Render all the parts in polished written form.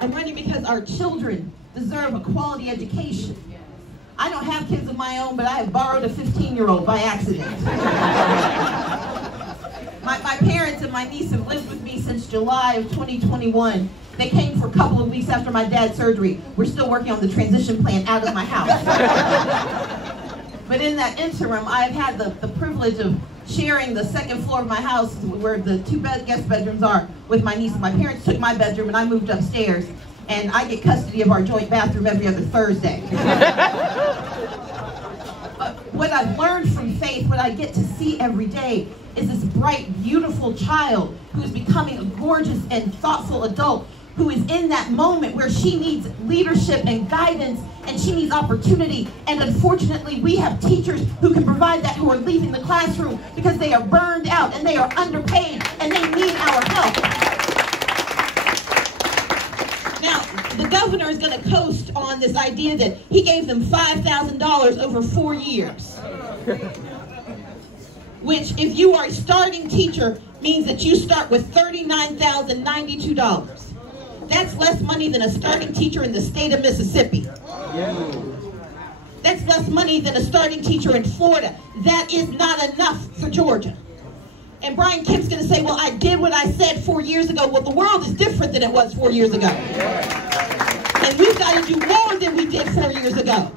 I'm running because our children deserve a quality education. I don't have kids of my own, but I have borrowed a 15-year-old by accident. My parents and my niece have lived with me since July of 2021. They came for a couple of weeks after my dad's surgery. We're still working on the transition plan out of my house. But in that interim, I've had the privilege of sharing the second floor of my house, where the two guest bedrooms are, with my niece. My parents took my bedroom and I moved upstairs, and I get custody of our joint bathroom every other Thursday. But what I've learned from Faith, what I get to see every day, is this bright, beautiful child who is becoming a gorgeous and thoughtful adult, who is in that moment where she needs leadership and guidance, and she needs opportunity. And unfortunately, we have teachers who can provide that, who are leaving the classroom because they are burned out and they are underpaid and they need our help. Now, the governor is going to coast on this idea that he gave them $5,000 over 4 years. Which, if you are a starting teacher, means that you start with $39,092. That's less money than a starting teacher in the state of Mississippi. That's less money than a starting teacher in Florida. That is not enough for Georgia. And Brian Kemp's going to say, well, I did what I said 4 years ago. Well, the world is different than it was 4 years ago. And we've got to do more than we did 4 years ago.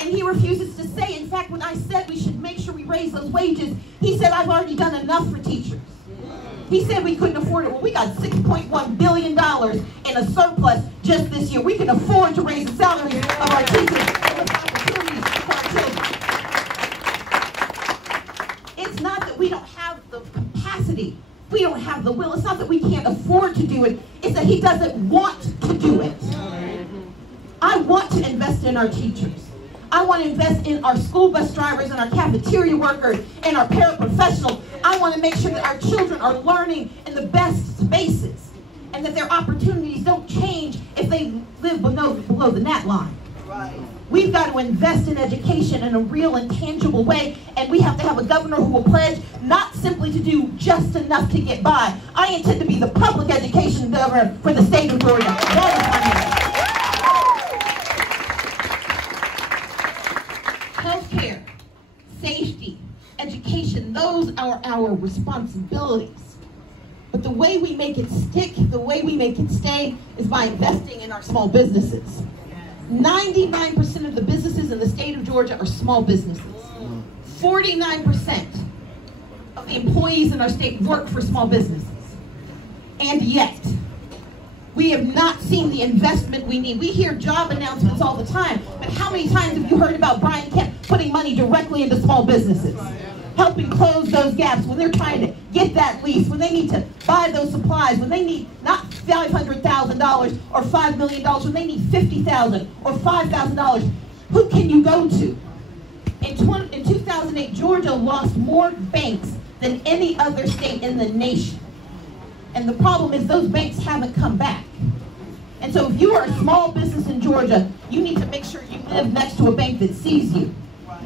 And he refuses to say, in fact, when I said we should make sure we raise those wages, he said, I've already done enough for teachers. He said we couldn't afford it. Well, we got $6.1 billion in a surplus just this year. We can afford to raise the salaries of our teachers and the opportunities for our children. It's not that we don't have the capacity. We don't have the will. It's not that we can't afford to do it. It's that he doesn't want to do it. I want to invest in our teachers. I want to invest in our school bus drivers and our cafeteria workers and our paraprofessionals. I want to make sure that our children are learning in the best spaces and that their opportunities don't change if they live below the gnat line. Right. We've got to invest in education in a real and tangible way, and we have to have a governor who will pledge not simply to do just enough to get by. I intend to be the public education governor for the state of Georgia. That is my mission. Healthcare, safety, education, those are our responsibilities. But the way we make it stick, the way we make it stay, is by investing in our small businesses. 99% of the businesses in the state of Georgia are small businesses. 49% of the employees in our state work for small businesses. And yet, we have not seen the investment we need. We hear job announcements all the time, but how many times have you heard about Brian Kemp putting money directly into small businesses, helping close those gaps when they're trying to get that lease, when they need to buy those supplies, when they need not $500,000 or $5 million, when they need $50,000 or $5,000? Who can you go to? In 2008, Georgia lost more banks than any other state in the nation. And the problem is those banks haven't come back. And so if you are a small business in Georgia, you need to make sure you live next to a bank that sees you.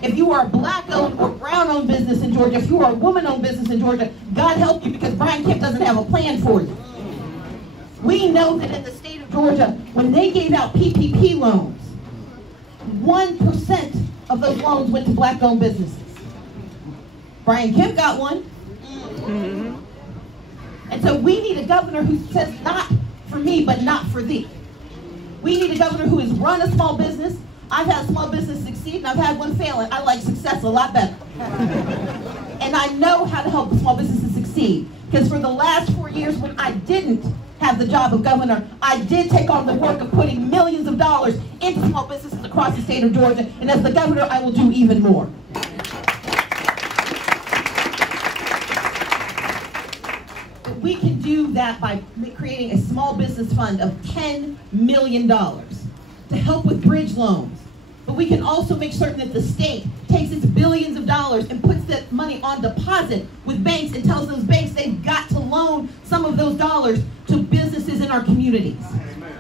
If you are a black-owned or brown-owned business in Georgia, if you are a woman-owned business in Georgia, God help you, because Brian Kemp doesn't have a plan for you. We know that in the state of Georgia, when they gave out PPP loans, 1% of those loans went to black-owned businesses. Brian Kemp got one. And so we need a governor who says, not for me, but not for thee. We need a governor who has run a small business. I've had a small business succeed, and I've had one fail, and I like success a lot better. And I know how to help small businesses succeed. Because for the last 4 years, when I didn't have the job of governor, I did take on the work of putting millions of dollars into small businesses across the state of Georgia. And as the governor, I will do even more. We can do that by creating a small business fund of $10 million to help with bridge loans. But we can also make certain that the state takes its billions of dollars and puts that money on deposit with banks and tells those banks they've got to loan some of those dollars to businesses in our communities.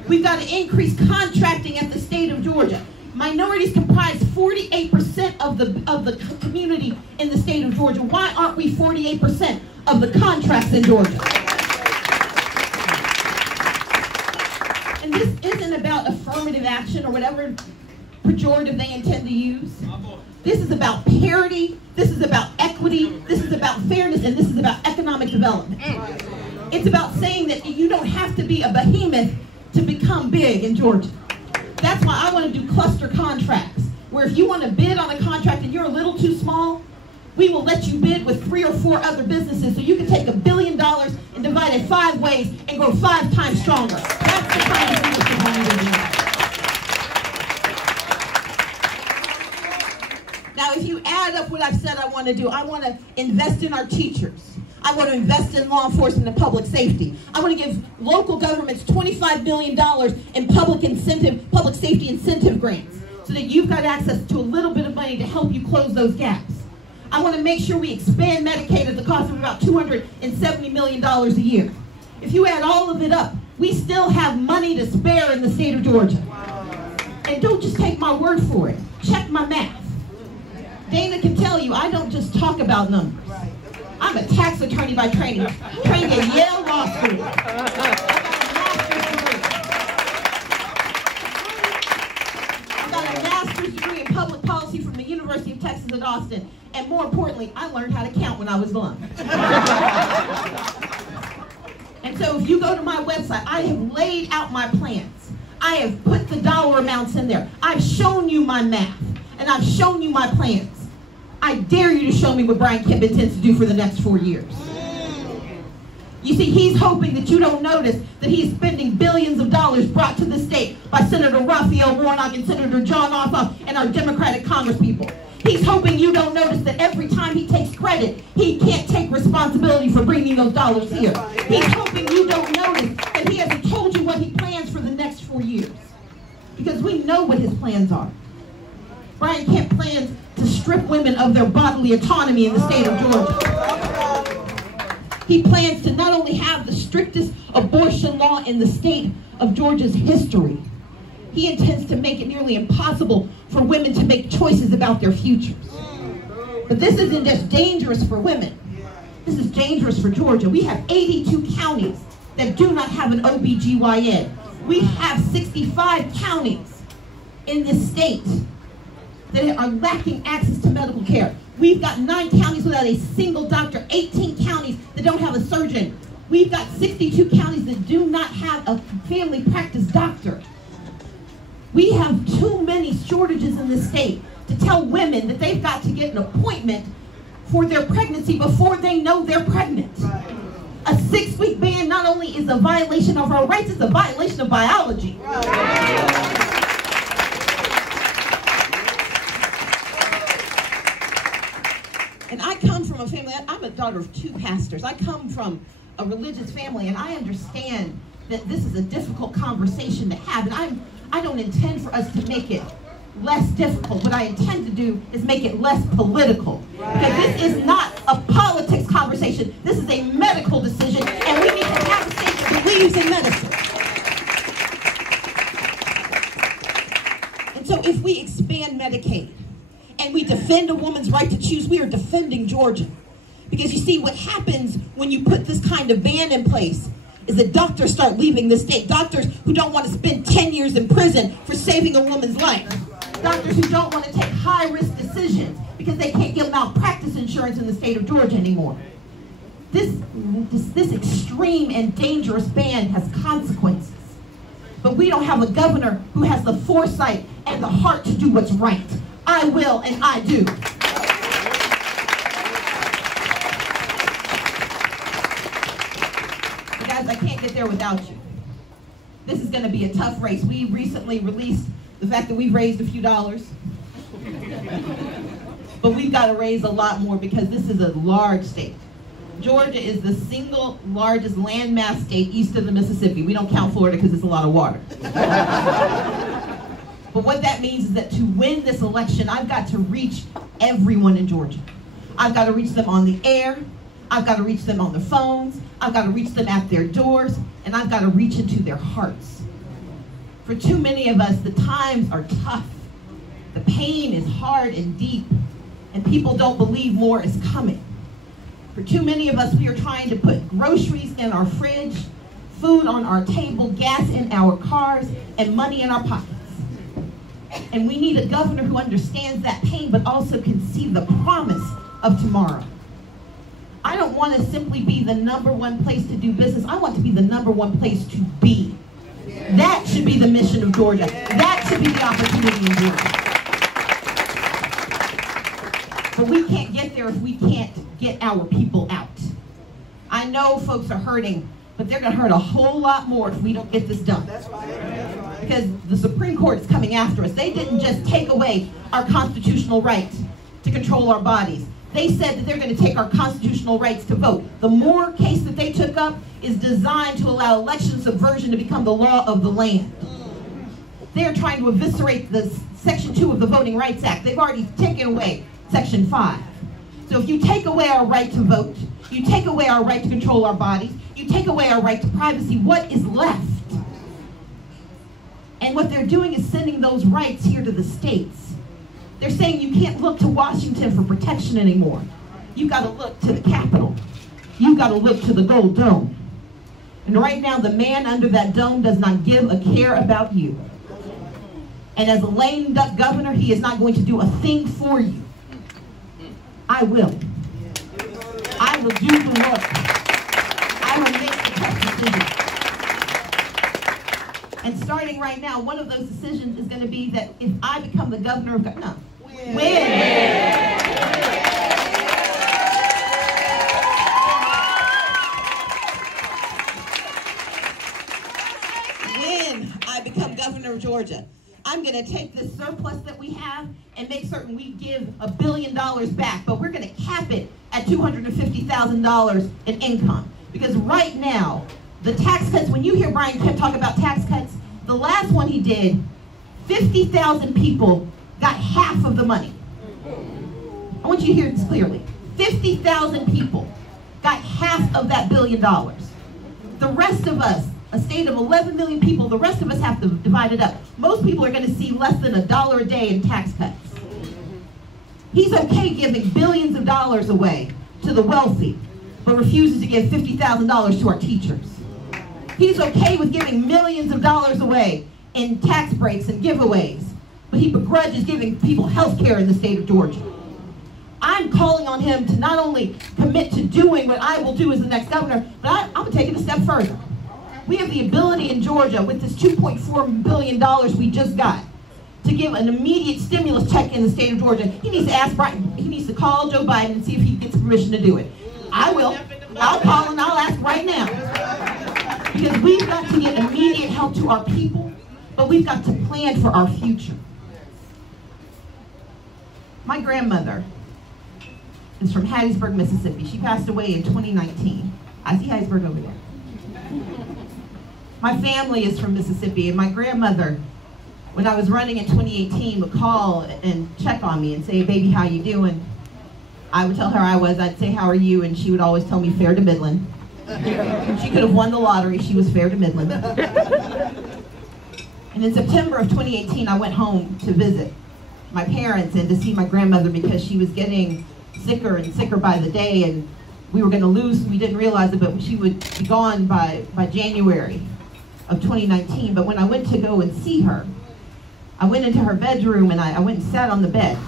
We've got to increase contracting at the state of Georgia. Minorities comprise 48% of the community in the state of Georgia. Why aren't we 48% of the contracts in Georgia? And this isn't about affirmative action or whatever pejorative they intend to use. This is about parity, this is about equity, this is about fairness, and this is about economic development. It's about saying that you don't have to be a behemoth to become big in Georgia. That's why I want to do cluster contracts, where if you want to bid on a contract and you're a little too small, we will let you bid with 3 or 4 other businesses so you can take $1 billion and divide it 5 ways and grow 5 times stronger. That's the kind of leadership I want to do. Now, if you add up what I've said I want to do, I want to invest in our teachers. I want to invest in law enforcement and public safety. I want to give local governments $25 billion in public safety incentive grants so that you've got access to a little bit of money to help you close those gaps. I want to make sure we expand Medicaid at the cost of about $270 million a year. If you add all of it up, we still have money to spare in the state of Georgia. And don't just take my word for it. Check my math. Dana can tell you, I don't just talk about numbers. I'm a tax attorney by training, trained at Yale Law School. I got a master's degree in public policy from the University of Texas at Austin. And more importantly, I learned how to count when I was young. And so if you go to my website, I have laid out my plans. I have put the dollar amounts in there. I've shown you my math, and I've shown you my plans. I dare you to show me what Brian Kemp intends to do for the next 4 years. You see, he's hoping that you don't notice that he's spending billions of dollars brought to the state by Senator Raphael Warnock and Senator John Ossoff and our Democratic congresspeople. He's hoping you don't notice that every time he takes credit, he can't take responsibility for bringing those dollars here. He's hoping you don't notice that he hasn't told you what he plans for the next 4 years. Because we know what his plans are. Brian Kemp plans to strip women of their bodily autonomy in the state of Georgia. He plans to not only have the strictest abortion law in the state of Georgia's history, he intends to make it nearly impossible for women to make choices about their futures. But this isn't just dangerous for women. This is dangerous for Georgia. We have 82 counties that do not have an OBGYN. We have 65 counties in this state that are lacking access to medical care. We've got 9 counties without a single doctor, 18 counties that don't have a surgeon. We've got 62 counties that do not have a family practice doctor. We have too many shortages in this state to tell women that they've got to get an appointment for their pregnancy before they know they're pregnant. A 6-week ban not only is a violation of our rights, it's a violation of biology. And I come from a family, I'm a daughter of 2 pastors. I come from a religious family, and I understand that this is a difficult conversation to have. And I don't intend for us to make it less difficult. What I intend to do is make it less political. Because this is not a politics conversation. This is a medical decision, and we need to have a state that believes in medicine. And so if we expand Medicaid, and we defend a woman's right to choose, we are defending Georgia. Because you see, what happens when you put this kind of ban in place is that doctors start leaving the state. Doctors who don't want to spend 10 years in prison for saving a woman's life. Doctors who don't want to take high-risk decisions because they can't get malpractice insurance in the state of Georgia anymore. This extreme and dangerous ban has consequences. But we don't have a governor who has the foresight and the heart to do what's right. I will, and I do. But guys, I can't get there without you. This is going to be a tough race. We recently released the fact that we've raised a few dollars. But we've got to raise a lot more because this is a large state. Georgia is the single largest landmass state east of the Mississippi. We don't count Florida because it's a lot of water. But what that means is that to win this election, I've got to reach everyone in Georgia. I've got to reach them on the air. I've got to reach them on the phones. I've got to reach them at their doors. And I've got to reach into their hearts. For too many of us, the times are tough. The pain is hard and deep. And people don't believe more is coming. For too many of us, we are trying to put groceries in our fridge food on our table, gas in our cars, and money in our pockets. And we need a governor who understands that pain, but also can see the promise of tomorrow. I don't want to simply be the #1 place to do business. I want to be the #1 place to be. That should be the mission of Georgia. That should be the opportunity in Georgia. But we can't get there if we can't get our people out. I know folks are hurting, but they're going to hurt a whole lot more if we don't get this done. That's right. That's right. Because the Supreme Court is coming after us. They didn't just take away our constitutional right to control our bodies. They said that they're going to take our constitutional rights to vote. The Moore case that they took up is designed to allow election subversion to become the law of the land. They're trying to eviscerate the Section 2 of the Voting Rights Act. They've already taken away Section 5. So if you take away our right to vote, you take away our right to control our bodies, you take away our right to privacy, what is left? And what they're doing is sending those rights here to the states. They're saying you can't look to Washington for protection anymore. You've got to look to the Capitol. You've got to look to the Gold Dome. And right now, the man under that dome does not give a care about you. And as a lame duck governor, he is not going to do a thing for you. I will. I will do the work. I will make the tough decisions. And starting right now, one of those decisions is going to be that if I become the governor of Ghana, when I become governor of Georgia, I'm going to take this surplus that we have and make certain we give $1 billion back, but we're going to cap it at $250,000 in income. Because right now, the tax cuts, when you hear Brian Kemp talk about tax cuts, the last one he did, 50,000 people got half of the money. I want you to hear this clearly. 50,000 people got half of that $1 billion. The rest of us, a state of 11 million people, the rest of us have to divide it up. Most people are going to see less than $1 a day in tax cuts. He's okay giving billions of dollars away to the wealthy, but refuses to give $50,000 to our teachers. He's okay with giving millions of dollars away in tax breaks and giveaways, but he begrudges giving people health care in the state of Georgia. I'm calling on him to not only commit to doing what I will do as the next governor, but I'm going to take it a step further. We have the ability in Georgia, with this $2.4 billion we just got, to give an immediate stimulus check in the state of Georgia. He needs to ask Brian, he needs to call Joe Biden and see if he gets permission to do it. I will. I'll call and I'll ask right now. Because we've got to get immediate help to our people, but we've got to plan for our future. My grandmother is from Hattiesburg, Mississippi. She passed away in 2019. I see Hattiesburg over there. My family is from Mississippi, and my grandmother, when I was running in 2018, would call and check on me and say, "Baby, how you doing?" I would tell her I was. I'd say, "How are you?" And she would always tell me, "Fair to middling." She could have won the lottery. She was fair to middling. And in September of 2018, I went home to visit my parents and to see my grandmother because she was getting sicker and sicker by the day, and we were going to lose. We didn't realize it, but she would be gone by January of 2019. But when I went to go and see her, I went into her bedroom and I went and sat on the bed.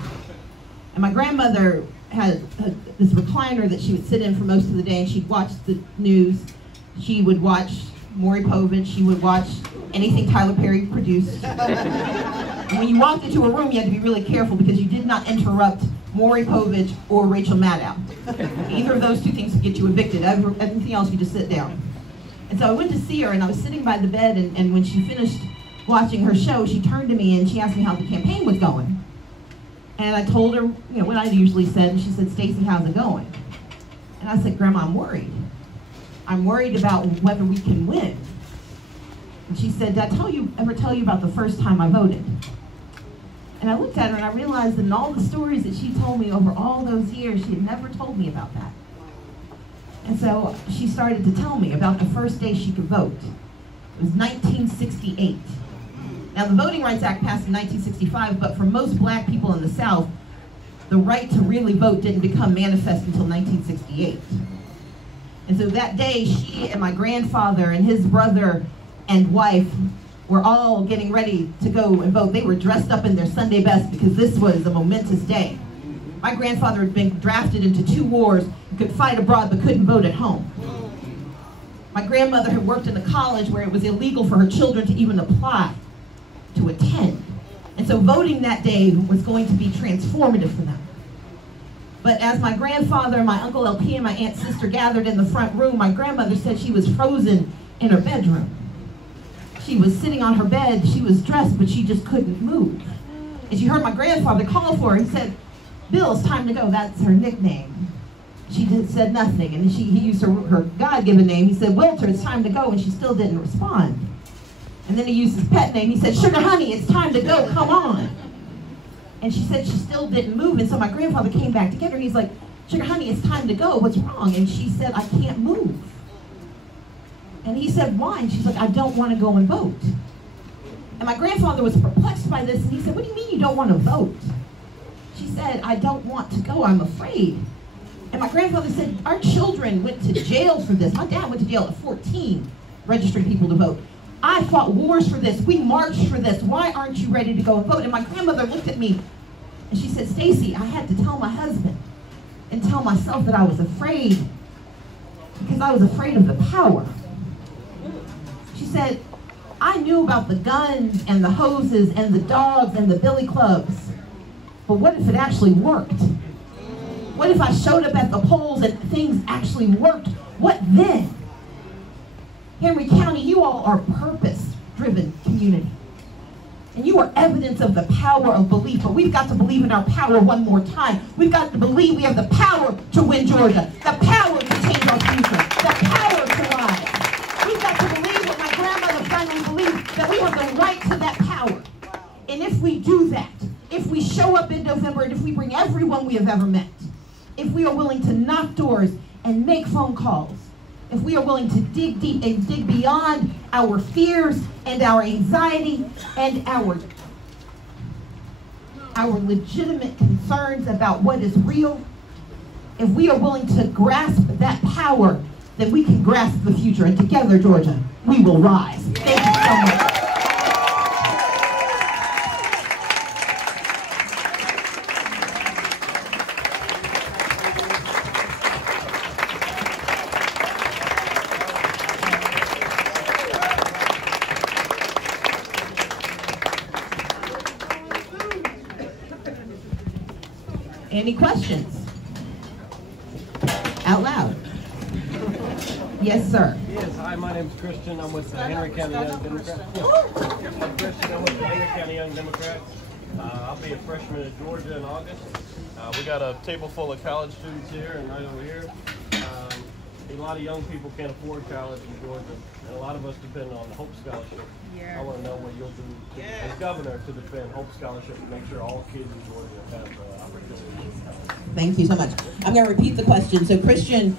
And my grandmother had this recliner that she would sit in for most of the day, and she'd watch the news. She would watch Maury Povich. She would watch anything Tyler Perry produced. And when you walked into a room, you had to be really careful because you did not interrupt Maury Povich or Rachel Maddow. Either of those two things would get you evicted. Everything else, you just sit down. And so I went to see her, and I was sitting by the bed, and when she finished watching her show, she turned to me and she asked me how the campaign was going. And I told her, what I usually said, and she said, "Stacey, how's it going?" And I said, "Grandma, I'm worried. I'm worried about whether we can win." And she said, "Did I ever tell you about the first time I voted?" And I looked at her and I realized that in all the stories that she told me over all those years, she had never told me about that. And so she started to tell me about the first day she could vote. It was 1968. Now, the Voting Rights Act passed in 1965, but for most black people in the South, the right to really vote didn't become manifest until 1968. And so that day, she and my grandfather and his brother and wife were all getting ready to go and vote. They were dressed up in their Sunday best because this was a momentous day. My grandfather had been drafted into 2 wars, could fight abroad but couldn't vote at home. My grandmother had worked in a college where it was illegal for her children to even apply to attend. And so voting that day was going to be transformative for them. But as my grandfather, my Uncle LP, and my Aunt Sister gathered in the front room, my grandmother said she was frozen in her bedroom. She was sitting on her bed, she was dressed, but she just couldn't move. And she heard my grandfather call for her. He said, "Bill, it's time to go." That's her nickname. She said nothing, and he used her God-given name. He said, "Wilter, it's time to go," and she still didn't respond. And then he used his pet name. He said, "Sugar honey, it's time to go, come on." And she said she still didn't move, and so my grandfather came back to get her, and he's like, "Sugar honey, it's time to go, what's wrong?" And she said, "I can't move." And he said, "Why?" And she's like, "I don't want to go and vote." And my grandfather was perplexed by this, and he said, "What do you mean you don't want to vote?" She said, "I don't want to go, I'm afraid." And my grandfather said, "Our children went to jail for this. My dad went to jail at 14, registering people to vote. I fought wars for this. We marched for this. Why aren't you ready to go and vote?" And my grandmother looked at me and she said, "Stacy, I had to tell my husband and tell myself that I was afraid because I was afraid of the power." She said, "I knew about the guns and the hoses and the dogs and the billy clubs, but what if it actually worked? What if I showed up at the polls and things actually worked? What then?" Henry County, you all are a purpose-driven community. And you are evidence of the power of belief. But we've got to believe in our power one more time. We've got to believe we have the power to win Georgia, the power to change our future, the power to rise. We've got to believe what my grandmother finally believed, that we have the right to that power. And if we do that, if we show up in November, and if we bring everyone we have ever met, if we are willing to knock doors and make phone calls, if we are willing to dig deep and dig beyond our fears and our anxiety and our legitimate concerns about what is real, if we are willing to grasp that power, then we can grasp the future. And together, Georgia, we will rise. Thank you so much. Any questions? Out loud. Yes, sir. Yes, hi, my name's Christian. I'm with the Henry County Young Democrats. I'm Christian. I'm with the Henry County Young Democrats. I'll be a freshman at Georgia in August. We got a table full of college students here and right over here. A lot of young people can't afford college in Georgia, and a lot of us depend on the Hope Scholarship. I want to know what you'll do as governor to defend Hope Scholarship and make sure all kids in Georgia have opportunities. Thank you so much. I'm going to repeat the question. So, Christian,